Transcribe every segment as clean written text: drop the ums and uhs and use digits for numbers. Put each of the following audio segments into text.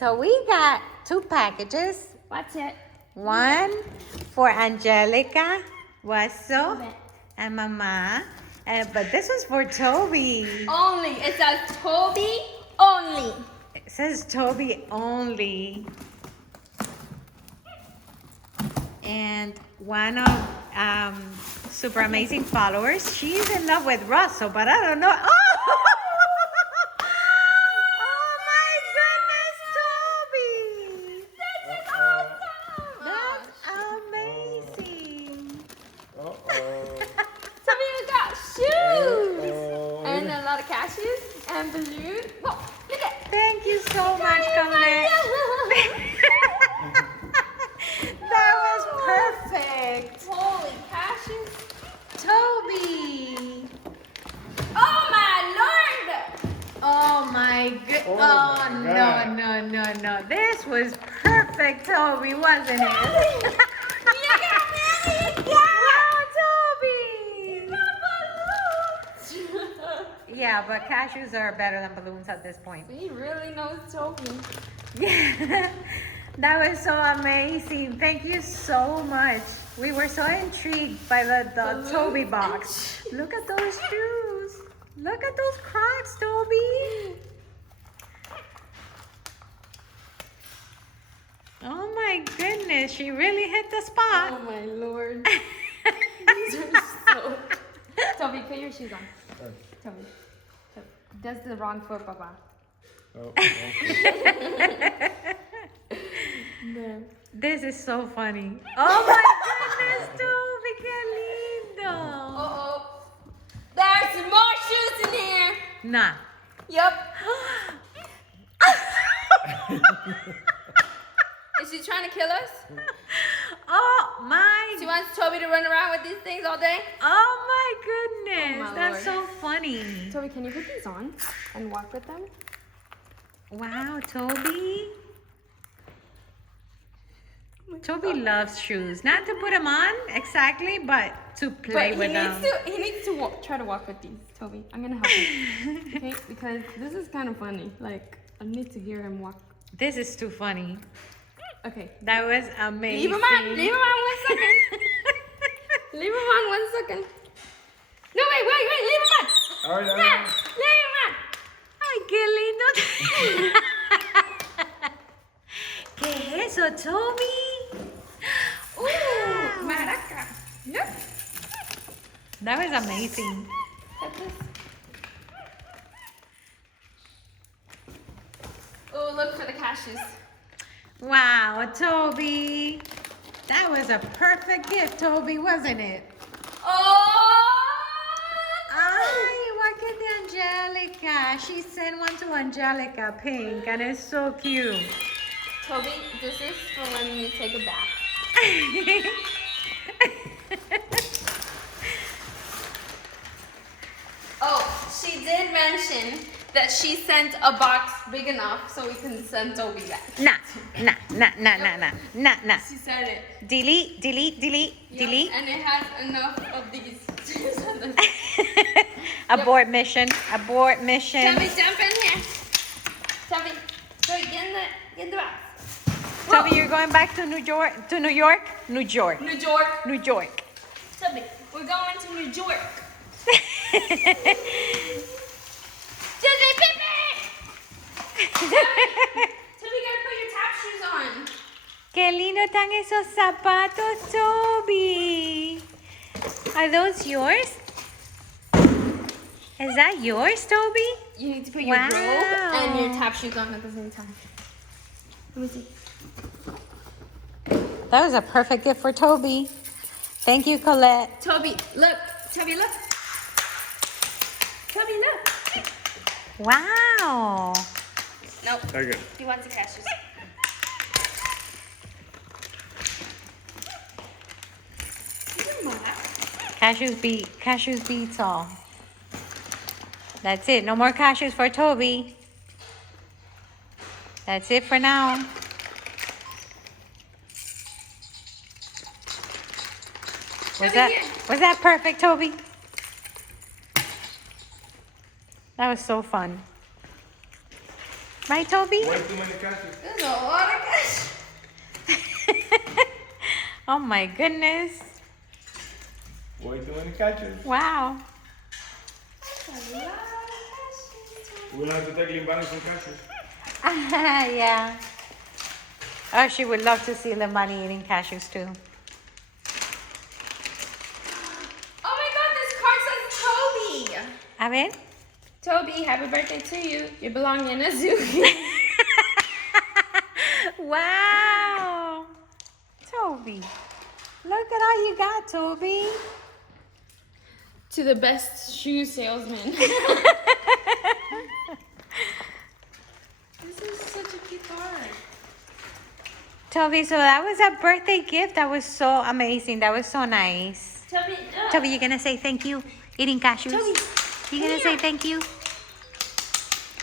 So we got 2 packages. What's it? One for Angelica, Waso, and Mama. But this was for Toby. Only. It says Toby only. It says Toby only. And one of Super Amazing followers, she's in love with Russell, but I don't know. Oh! Oh my goodness, Toby! That's amazing. Toby got shoes and a lot of cashews and balloons. Whoa, look at. Thank you so much, Colette. That was perfect. Holy cashews. Toby. Oh my lord. Oh my good. Oh, Oh, my no. This was perfect, Toby, wasn't it? Look at me. Wow, Toby. Yeah, but cashews are better than balloons at this point. He really knows Toby. Yeah, that was so amazing. Thank you so much. We were so intrigued by the Toby box. Look at those shoes. Look at those Crocs, Toby. Oh my goodness, she really hit the spot. Oh my lord. These are so. Toby, put your shoes on. Toby. That's the wrong foot, Papa. Oh, okay. There. This is so funny. Oh my goodness, Toby, qué lindo. Uh-oh. There's more shoes in here. Nah. Yup. Is she trying to kill us? Oh my. She wants Toby to run around with these things all day? Oh my goodness. Oh my That's Lord. so funny. Toby, can you put these on and walk with them? Wow, Toby. Toby loves shoes. Not to put them on exactly, but to play with them. He needs to try to walk with these, Toby. I'm gonna help him. Okay, because this is kind of funny. Like, I need to hear him walk. This is too funny. Okay. That was amazing. Leave him on 1 second. Leave him on 1 second. No, wait, leave him on. All right, Leave him on. Ay, qué lindo. ¿Qué es eso, Toby? Ooh, maraca. Yep. That was amazing. Oh, look for the cashews. Wow, Toby. That was a perfect gift, Toby, wasn't it? Oh! Ay, what can the Angelica? She sent one to Angelica, pink, and it's so cute. Toby, this is for when you take a bath. Oh, she did mention that she sent a box big enough so we can send Toby back. Nah. She said it. Delete. Yep, and it has enough of these to send us. Abort mission. Toby, jump in here. Toby, get in the box. Toby, you're going back to New York? New York. New York. Toby, we're going to New York. Disney Pippi! Toby, you gotta put your tap shoes on. Qué lindo están esos zapatos, Toby. Are those yours? Is that yours, Toby? You need to put your robe and your tap shoes on at the same time. Let me see. That was a perfect gift for Toby. Thank you, Colette. Toby, look. Toby, look. Toby, look. Wow. Nope. Okay. He wants the cashews. Cashews beats all. That's it. No more cashews for Toby. That's it for now. Was that perfect, Toby? That was so fun. Right, Toby? Way too many cashews. There's a lot of cash. Oh my goodness. Way too many cashews. Wow. That's a lot of cashews. We'll have to take Limbani some cashews. Yeah. Oh, she would love to see Limbani eating cashews too. Oh my god, this card says Toby. A ver. Toby, happy birthday to you. You belong in a zoo. Wow. Toby. Look at all you got, Toby. To the best shoe salesman. This is such a cute card. Toby, so that was a birthday gift. That was so amazing. That was so nice. Toby, Toby, you gonna say thank you eating cashews? Toby, You gonna say thank you?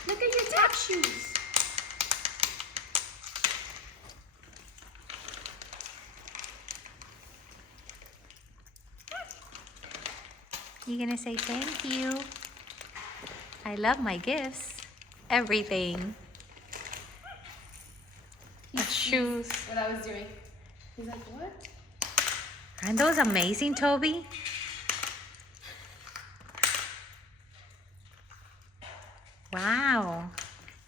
look at your tap shoes. You gonna say thank you? I love my gifts. Everything. Shoes. What I was doing. He's like, what? Aren't those amazing, Toby? Wow.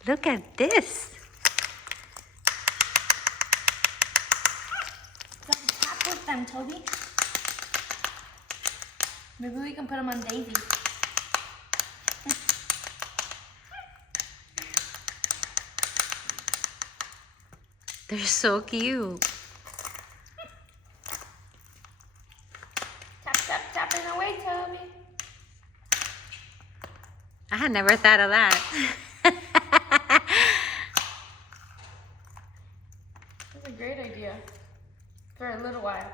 Look at this. So tap with them, Toby. Maybe we can put them on Daisy. They're so cute. Tap, tap, tapping away, Toby. I had never thought of that. That's a great idea. For a little while.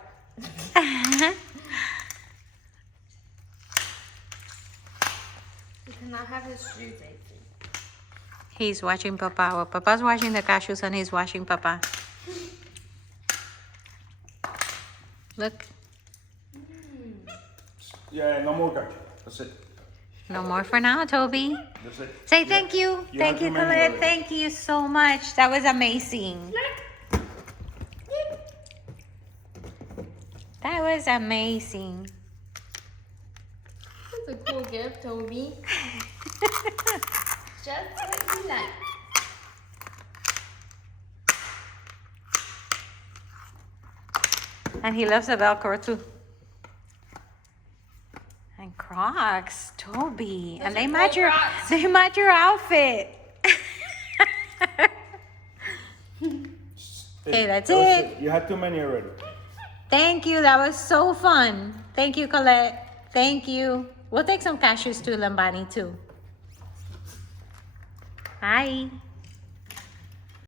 He cannot have his shoes, I think. He's watching Papa. Well, Papa's washing the cashews and he's watching Papa. Look, Yeah, no more cashews. That's it. no more for now, Toby. That's it. Say thank you. You Thank have you, too many Colette. already. Thank you so much. That was amazing. That was amazing. That's a cool gift, Toby. Just what you like. And he loves the Velcro too. And Crocs, Toby. Those And they are match cool your Crocs. they match your outfit. Okay, that's it. You had too many already. Thank you. That was so fun. Thank you, Colette. Thank you. We'll take some cashews too, Lambani too. Bye.